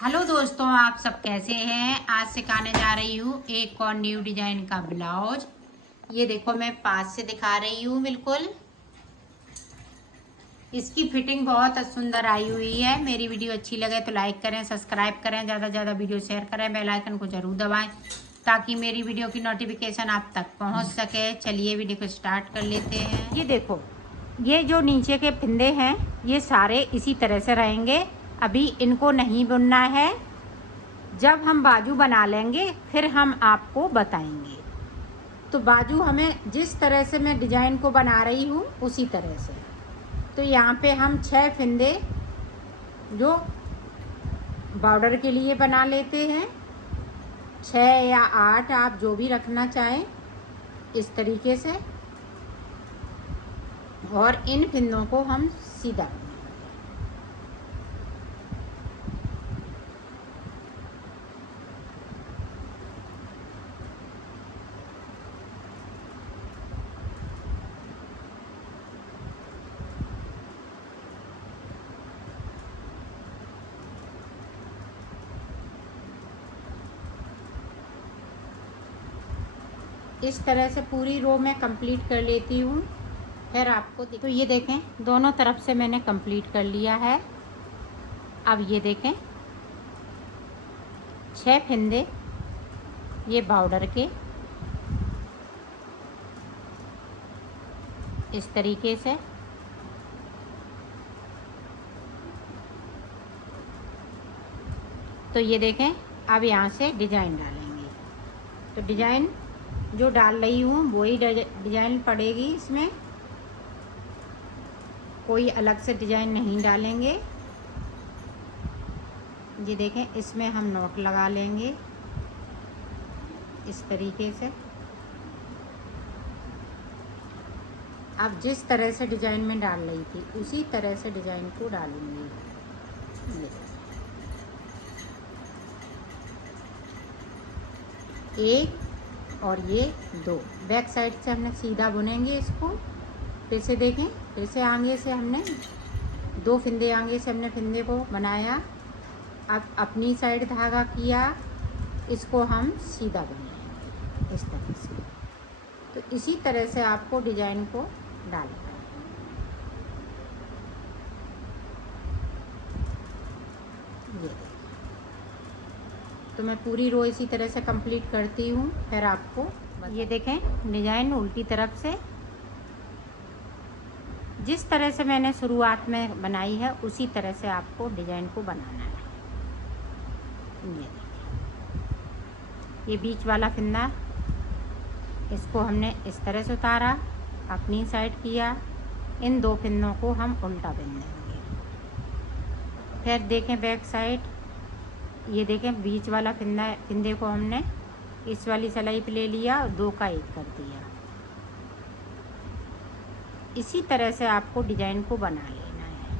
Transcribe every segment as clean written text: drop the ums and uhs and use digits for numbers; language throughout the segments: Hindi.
हेलो दोस्तों, आप सब कैसे हैं। आज सिखाने जा रही हूँ एक और न्यू डिजाइन का ब्लाउज। ये देखो, मैं पास से दिखा रही हूँ। बिल्कुल इसकी फिटिंग बहुत सुंदर आई हुई है। मेरी वीडियो अच्छी लगे तो लाइक करें, सब्सक्राइब करें, ज़्यादा से ज़्यादा वीडियो शेयर करें, बेल आइकन को ज़रूर दबाएं ताकि मेरी वीडियो की नोटिफिकेशन आप तक पहुँच सके। चलिए वीडियो को स्टार्ट कर लेते हैं। ये देखो, ये जो नीचे के फिंदे हैं ये सारे इसी तरह से रहेंगे। अभी इनको नहीं बुनना है, जब हम बाजू बना लेंगे फिर हम आपको बताएंगे। तो बाजू हमें जिस तरह से मैं डिजाइन को बना रही हूँ उसी तरह से। तो यहाँ पे हम 6 फिंदे जो बॉर्डर के लिए बना लेते हैं, 6 या 8 आप जो भी रखना चाहें इस तरीके से। और इन फिंदों को हम सीधा इस तरह से पूरी रो में कंप्लीट कर लेती हूँ। फिर आपको तो ये देखें, दोनों तरफ से मैंने कंप्लीट कर लिया है। अब ये देखें, 6 फिंदे ये बॉर्डर के इस तरीके से। तो ये देखें, अब यहाँ से डिजाइन डालेंगे। तो डिजाइन जो डाल रही हूँ वही डिजाइन पड़ेगी इसमें, कोई अलग से डिजाइन नहीं डालेंगे। ये देखें, इसमें हम नोट लगा लेंगे इस तरीके से। अब जिस तरह से डिजाइन में डाल रही थी उसी तरह से डिजाइन को डालूंगी। एक और ये 2 बैक साइड से हमने सीधा बुनेंगे इसको। फिर से देखें, फिर से आगे से हमने 2 फिंदे आगे से हमने फिंदे को बनाया। अब अपनी साइड धागा किया, इसको हम सीधा बुनेंगे इस तरह से। तो इसी तरह से आपको डिजाइन को डालना है। ये तो मैं पूरी रो इसी तरह से कंप्लीट करती हूँ। फिर आपको ये देखें, डिजाइन उल्टी तरफ से जिस तरह से मैंने शुरुआत में बनाई है उसी तरह से आपको डिजाइन को बनाना है। ये देखिए, ये बीच वाला फिंदा इसको हमने इस तरह से उतारा, अपनी साइड किया। इन 2 फिंदों को हम उल्टा बिन देंगे। फिर देखें बैक साइड, ये देखें बीच वाला फिंदे को हमने इस वाली सिलाई पे ले लिया और 2 का 1 कर दिया। इसी तरह से आपको डिजाइन को बना लेना है।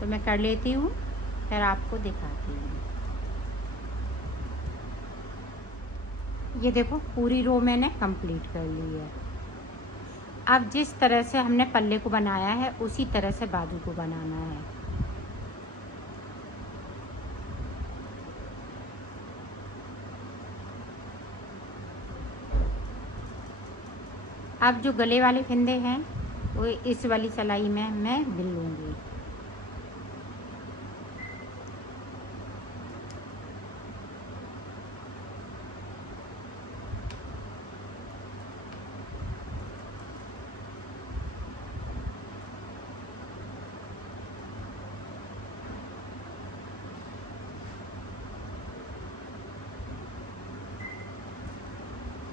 तो मैं कर लेती हूँ, फिर आपको दिखाती हूँ। ये देखो, पूरी रो मैंने कंप्लीट कर ली है। अब जिस तरह से हमने पल्ले को बनाया है उसी तरह से बाजू को बनाना है। अब जो गले वाले फिंदे हैं वो इस वाली सिलाई में मैं बिन लूँगी।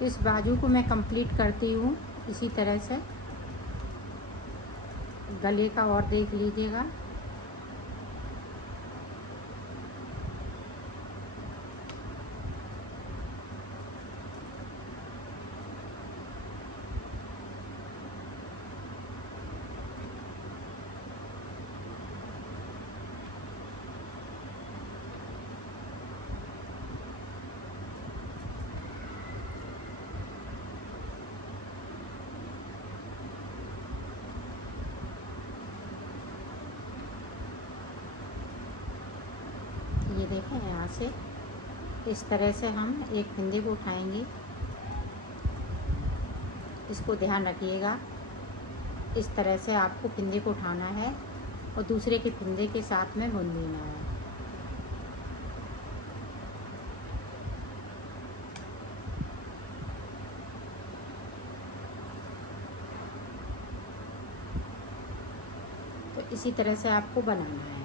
इस बाजू को मैं कंप्लीट करती हूँ इसी तरह से। गले का और देख लीजिएगा। देखें यहाँ से इस तरह से हम एक फंदे को उठाएंगे, इसको ध्यान रखिएगा। इस तरह से आपको फंदे को उठाना है और दूसरे के फंदे के साथ में बुन देना है। तो इसी तरह से आपको बनाना है।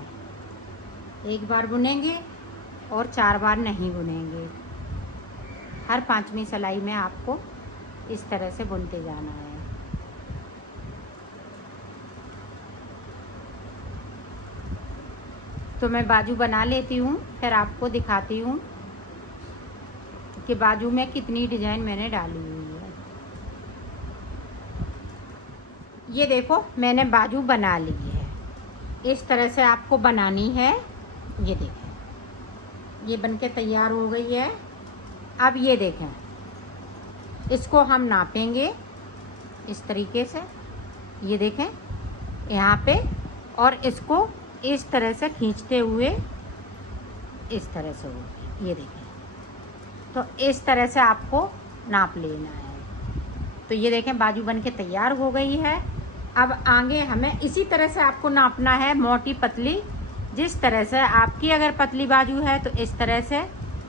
एक बार बुनेंगे और 4 बार नहीं बुनेंगे। हर 5वीं सिलाई में आपको इस तरह से बुनते जाना है। तो मैं बाजू बना लेती हूँ, फिर आपको दिखाती हूँ कि बाजू में कितनी डिजाइन मैंने डाली हुई है। ये देखो मैंने बाजू बना ली है। इस तरह से आपको बनानी है। ये देखें, ये बनके तैयार हो गई है। अब ये देखें, इसको हम नापेंगे इस तरीके से। ये देखें यहाँ पे, और इसको इस तरह से खींचते हुए इस तरह से होगी। ये देखें, तो इस तरह से आपको नाप लेना है। तो ये देखें बाजू बन के तैयार हो गई है। अब आगे हमें इसी तरह से आपको नापना है, मोटी पतली। जिस तरह से आपकी अगर पतली बाजू है तो इस तरह से,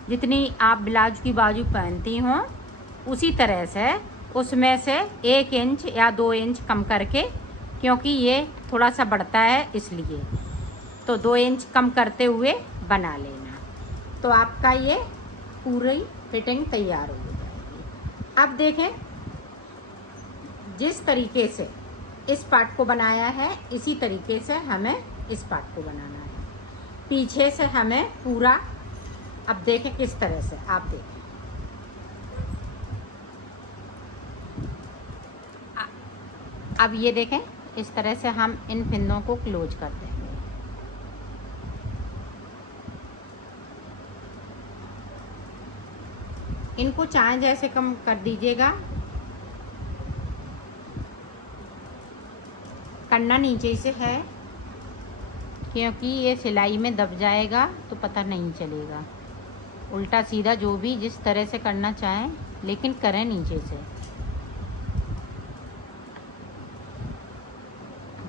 जितनी आप ब्लाउज की बाजू पहनती हों उसी तरह से उसमें से 1 इंच या 2 इंच कम करके, क्योंकि ये थोड़ा सा बढ़ता है इसलिए, तो 2 इंच कम करते हुए बना लेना। तो आपका ये पूरी फिटिंग तैयार हो जाएगी। अब देखें, जिस तरीके से इस पार्ट को बनाया है इसी तरीके से हमें इस पार्ट को बनाना है। पीछे से हमें पूरा, अब देखें किस तरह से, आप देखें अब ये देखें इस तरह से हम इन फिंदों को क्लोज कर देंगे। इनको चाहे जैसे कम कर दीजिएगा। करना नीचे से है, क्योंकि ये सिलाई में दब जाएगा तो पता नहीं चलेगा। उल्टा सीधा जो भी जिस तरह से करना चाहें, लेकिन करें नीचे से।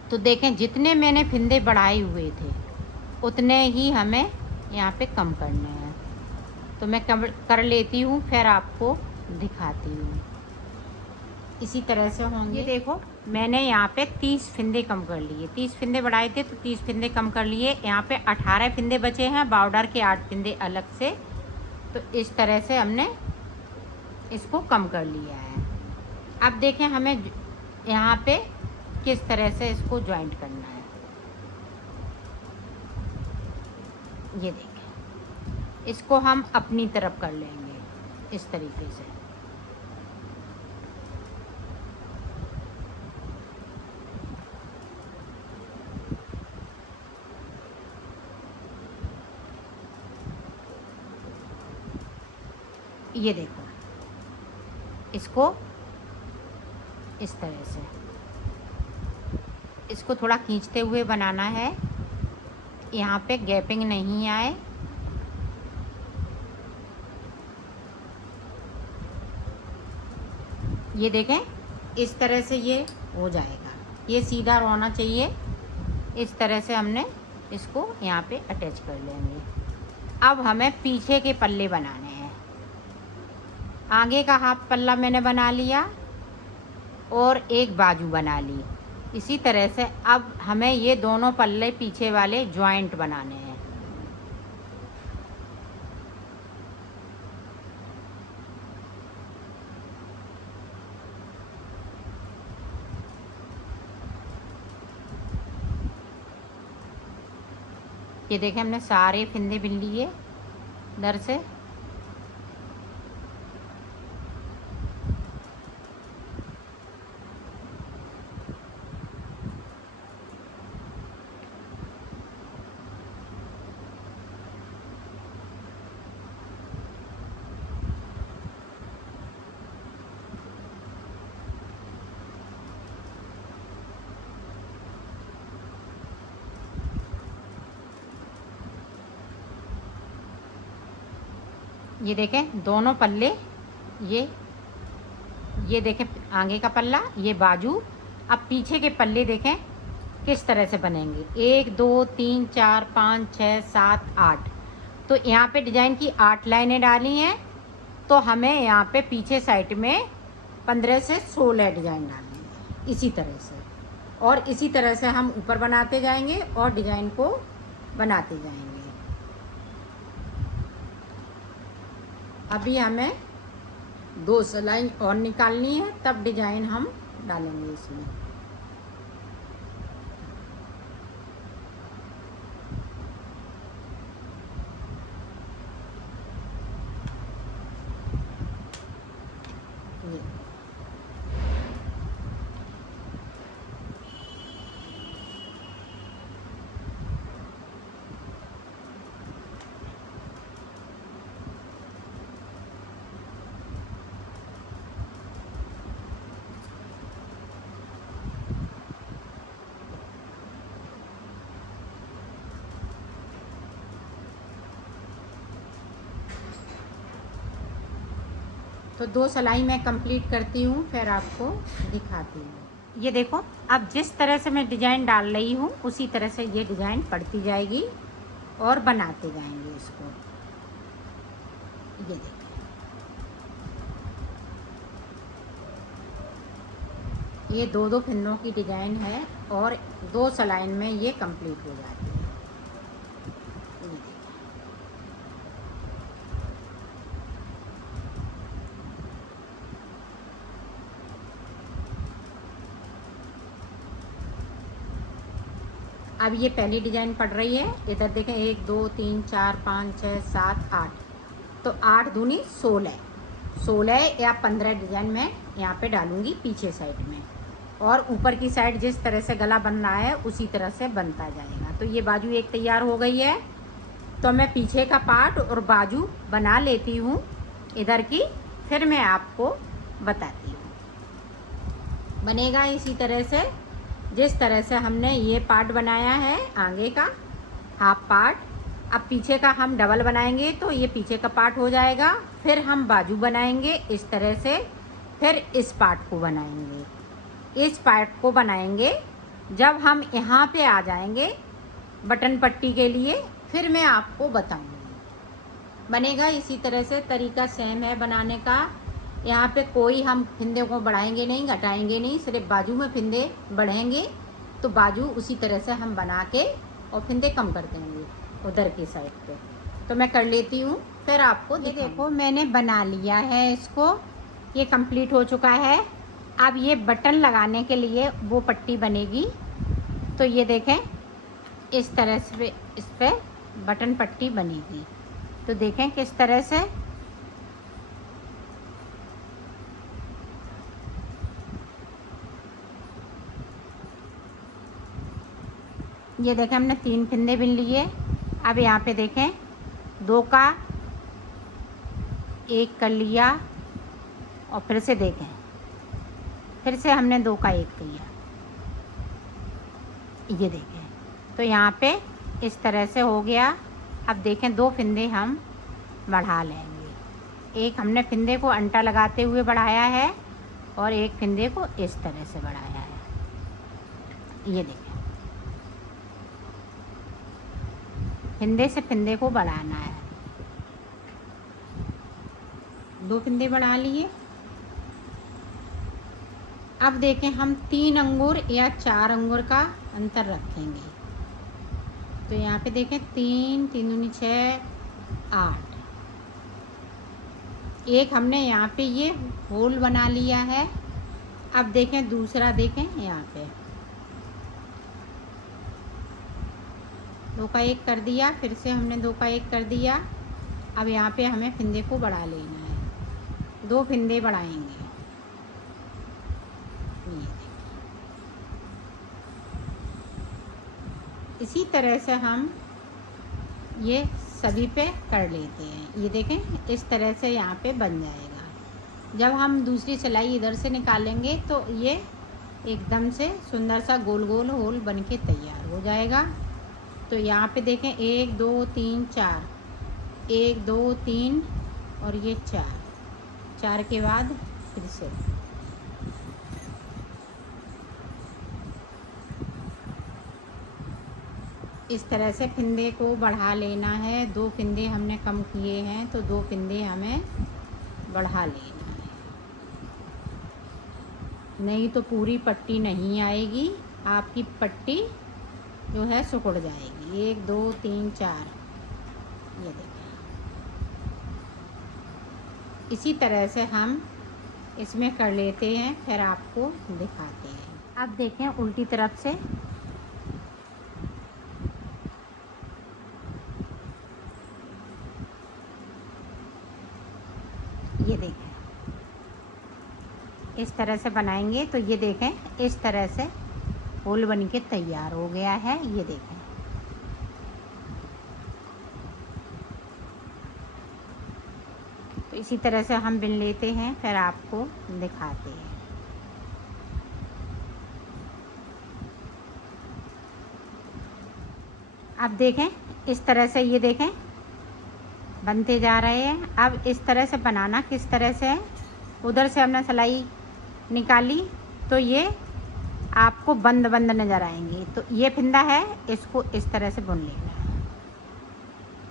तो देखें जितने मैंने फिंदे बढ़ाए हुए थे उतने ही हमें यहाँ पे कम करने हैं। तो मैं कर लेती हूँ, फिर आपको दिखाती हूँ। इसी तरह से होंगे। ये देखो मैंने यहाँ पे 30 फिंदे कम कर लिए। 30 फिंदे बढ़ाए थे तो 30 फिंदे कम कर लिए। यहाँ पे 18 फिंदे बचे हैं, बॉर्डर के 8 फिंदे अलग से। तो इस तरह से हमने इसको कम कर लिया है। अब देखें हमें यहाँ पे किस तरह से इसको ज्वाइंट करना है। ये देखें, इसको हम अपनी तरफ कर लेंगे इस तरीके से। ये देखो, इसको इस तरह से, इसको थोड़ा खींचते हुए बनाना है, यहाँ पे गैपिंग नहीं आए। ये देखें इस तरह से ये हो जाएगा। ये सीधा होना चाहिए। इस तरह से हमने इसको यहाँ पे अटैच कर लेंगे। अब हमें पीछे के पल्ले बनाने हैं। आगे का हाफ पल्ला मैंने बना लिया और एक बाजू बना ली। इसी तरह से अब हमें ये दोनों पल्ले पीछे वाले जॉइंट बनाने हैं। ये देखें हमने सारे फिंदे बिन लिए इधर से। ये देखें दोनों पल्ले, ये देखें आगे का पल्ला, ये बाजू। अब पीछे के पल्ले देखें किस तरह से बनेंगे। 1 2 3 4 5 6 7 8। तो यहाँ पे डिजाइन की 8 लाइनें डाली हैं, तो हमें यहाँ पे पीछे साइड में 15 से 16 डिजाइन डालनी है इसी तरह से। और इसी तरह से हम ऊपर बनाते जाएंगे और डिजाइन को बनाते जाएंगे। अभी हमें 2 सिलाई और निकालनी है, तब डिजाइन हम डालेंगे इसमें। ये तो 2 सिलाई मैं कंप्लीट करती हूँ, फिर आपको दिखाती हूँ। ये देखो, अब जिस तरह से मैं डिजाइन डाल रही हूँ उसी तरह से ये डिजाइन पड़ती जाएगी और बनाते जाएंगे इसको। ये देखो, ये 2-2 फिंदों की डिजाइन है और 2 सिलाई में ये कंप्लीट हो जाती है। अब ये पहली डिजाइन पड़ रही है। इधर देखें 1 2 3 4 5 6 7 8। तो 8 दूनी 16 या 15 डिजाइन मैं यहाँ पे डालूंगी पीछे साइड में। और ऊपर की साइड जिस तरह से गला बन रहा है उसी तरह से बनता जाएगा। तो ये बाजू एक तैयार हो गई है, तो मैं पीछे का पार्ट और बाजू बना लेती हूँ इधर की, फिर मैं आपको बताती हूँ। बनेगा इसी तरह से जिस तरह से हमने ये पार्ट बनाया है आगे का हाफ पार्ट। अब पीछे का हम डबल बनाएंगे तो ये पीछे का पार्ट हो जाएगा। फिर हम बाजू बनाएंगे इस तरह से, फिर इस पार्ट को बनाएंगे। इस पार्ट को बनाएंगे जब हम यहाँ पे आ जाएंगे बटन पट्टी के लिए, फिर मैं आपको बताऊंगी। बनेगा इसी तरह से, तरीका सेम है बनाने का। यहाँ पे कोई हम फिंदे को बढ़ाएंगे नहीं, घटाएंगे नहीं, सिर्फ बाजू में फिंदे बढ़ेंगे। तो बाजू उसी तरह से हम बना के और फिंदे कम कर देंगे उधर की साइड पे। तो मैं कर लेती हूँ, फिर आपको ये देखो मैंने बना लिया है इसको, ये कंप्लीट हो चुका है। अब ये बटन लगाने के लिए वो पट्टी बनेगी। तो ये देखें इस तरह से इस पर बटन पट्टी बनेगी। तो देखें किस तरह से ये देखें हमने 3 फिंदे बिन लिए। अब यहाँ पे देखें 2 का 1 कर लिया और फिर से देखें फिर से हमने 2 का 1 किया। ये देखें तो यहाँ पे इस तरह से हो गया। अब देखें 2 फिंदे हम बढ़ा लेंगे। एक हमने फिंदे को अंटा लगाते हुए बढ़ाया है और एक फिंदे को इस तरह से बढ़ाया है। ये देखें फिंदे से फिंदे को बढ़ाना है। 2 फिंदे बढ़ा लिए। अब देखें हम 3 अंगूर या 4 अंगूर का अंतर रखेंगे। तो यहाँ पे देखें 3 3 दूनी 6 8। एक हमने यहाँ पे ये होल बना लिया है। अब देखें दूसरा देखें यहाँ पे 2 का 1 कर दिया, फिर से हमने 2 का 1 कर दिया। अब यहाँ पे हमें फिंदे को बढ़ा लेना है। 2 फिंदे बढ़ाएंगे। इसी तरह से हम ये सभी पे कर लेते हैं। ये देखें इस तरह से यहाँ पे बन जाएगा। जब हम दूसरी सिलाई इधर से निकालेंगे तो ये एकदम से सुंदर सा गोल गोल होल बन के तैयार हो जाएगा। तो यहाँ पे देखें 1 2 3 4 1 2 3 और ये 4, 4 के बाद फिर से इस तरह से फिंदे को बढ़ा लेना है। 2 फिंदे हमने कम किए हैं तो 2 फिंदे हमें बढ़ा लेना है, नहीं तो पूरी पट्टी नहीं आएगी, आपकी पट्टी जो है सिकुड़ जाएगी। 1 2 3 4, ये देखिए। इसी तरह से हम इसमें कर लेते हैं, फिर आपको दिखाते हैं। अब देखें उल्टी तरफ से ये देखें, इस तरह से बनाएंगे तो ये देखें इस तरह से होल बन के तैयार हो गया है। ये देखें, तो इसी तरह से हम बिन लेते हैं, फिर आपको दिखाते हैं। अब देखें इस तरह से, ये देखें बनते जा रहे हैं। अब इस तरह से बनाना किस तरह से है, उधर से हमने सिलाई निकाली तो ये आपको बंद बंद नज़र आएंगी, तो ये फिंदा है, इसको इस तरह से बुन लेना है।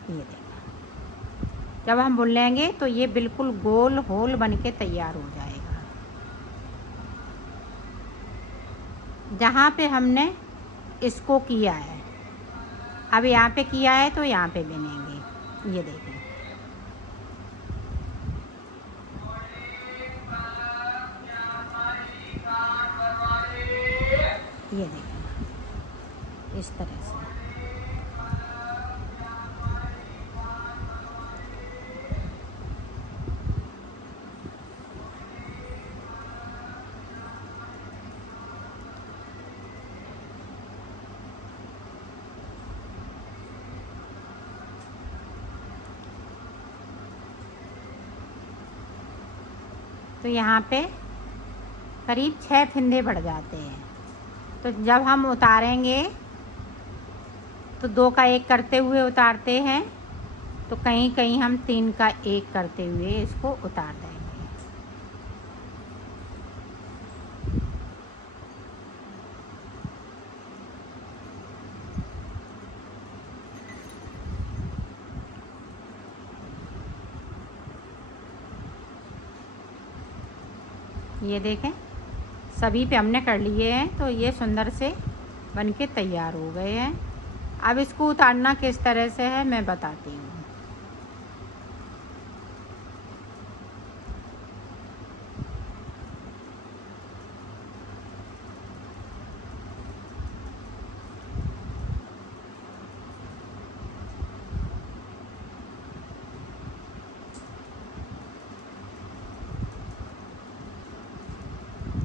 ये देखो, जब हम बुन लेंगे तो ये बिल्कुल गोल होल बन के तैयार हो जाएगा। जहाँ पे हमने इसको किया है, अब यहाँ पे किया है तो यहाँ पे बिनेंगे। ये देखें, ये देखें इस तरह से। तो यहाँ पे करीब 6 फिंदे बढ़ जाते हैं, तो जब हम उतारेंगे तो 2 का 1 करते हुए उतारते हैं, तो कहीं कहीं हम 3 का 1 करते हुए इसको उतार देंगे। ये देखें सभी पे हमने कर लिए हैं, तो ये सुंदर से बन के तैयार हो गए हैं। अब इसको उतारना किस तरह से है मैं बताती हूँ।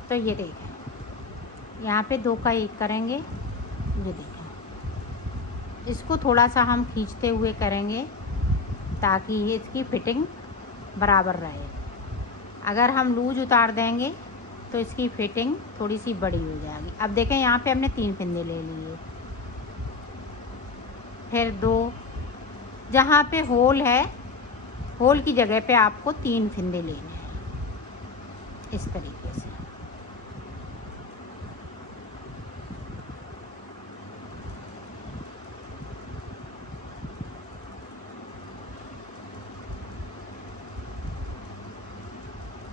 तो ये देखें यहाँ पे 2 का 1 करेंगे। ये देखें, इसको थोड़ा सा हम खींचते हुए करेंगे ताकि ये इसकी फिटिंग बराबर रहे। अगर हम लूज उतार देंगे तो इसकी फिटिंग थोड़ी सी बड़ी हो जाएगी। अब देखें यहाँ पे हमने 3 फिंदे ले लिए, फिर 2, जहाँ पे होल है होल की जगह पे आपको 3 फिंदे लेने हैं, इस तरीके से।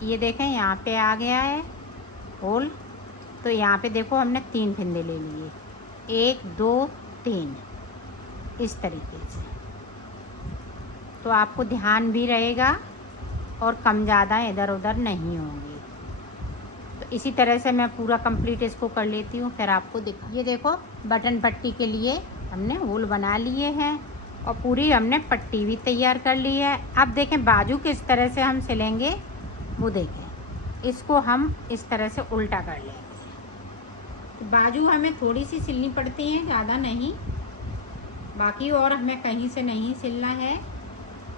ये देखें यहाँ पे आ गया है होल, तो यहाँ पे देखो हमने 3 फिंदे ले लिए, 1 2 3, इस तरीके से। तो आपको ध्यान भी रहेगा और कम ज़्यादा इधर उधर नहीं होंगी। तो इसी तरह से मैं पूरा कंप्लीट इसको कर लेती हूँ, फिर आपको ये देखो बटन पट्टी के लिए हमने होल बना लिए हैं और पूरी हमने पट्टी भी तैयार कर ली है। अब देखें बाजू किस तरह से हम सिलेंगे, वो देखें। इसको हम इस तरह से उल्टा कर लेंगे। तो बाजू हमें थोड़ी सी सिलनी पड़ती है, ज़्यादा नहीं, बाकी और हमें कहीं से नहीं सिलना है।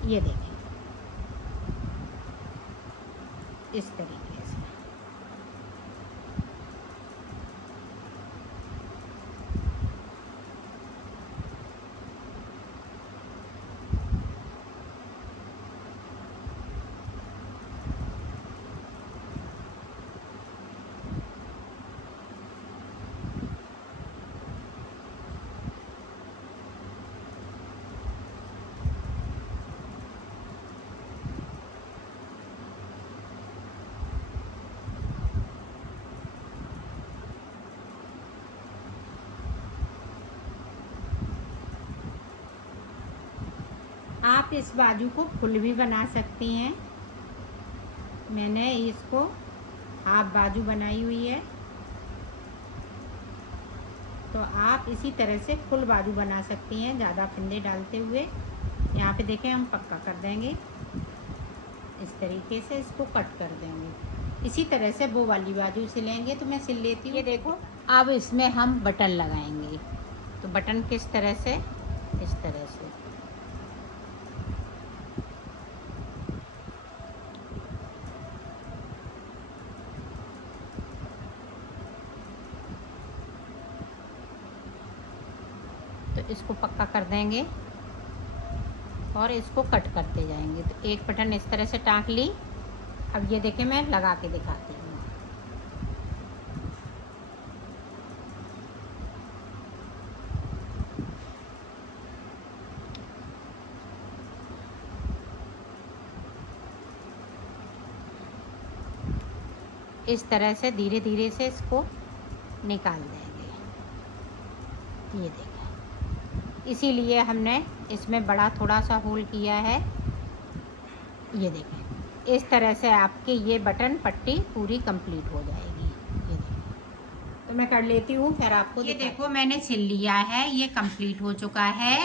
ये देखें इस तरीके से। आप इस बाजू को फुल भी बना सकती हैं। मैंने इसको हाफ बाजू बनाई हुई है, तो आप इसी तरह से फुल बाजू बना सकती हैं ज़्यादा फंदे डालते हुए। यहाँ पे देखें हम पक्का कर देंगे, इस तरीके से इसको कट कर देंगे। इसी तरह से वो वाली बाजू सिलेंगे, तो मैं सिल लेती हूँ। ये देखो, अब इसमें हम बटन लगाएंगे। तो बटन किस तरह से, इस तरह से। तो इसको पक्का कर देंगे और इसको कट करते जाएंगे। तो एक बटन इस तरह से टाँक ली। अब ये देखें, मैं लगा के दिखाती हूँ। इस तरह से धीरे धीरे से इसको निकाल देंगे। ये देखें, इसीलिए हमने इसमें बड़ा थोड़ा सा होल किया है। ये देखें, इस तरह से आपके ये बटन पट्टी पूरी कंप्लीट हो जाएगी। ये देखें, तो मैं कर लेती हूँ, फिर आपको ये देखो मैंने सिल लिया है, ये कंप्लीट हो चुका है।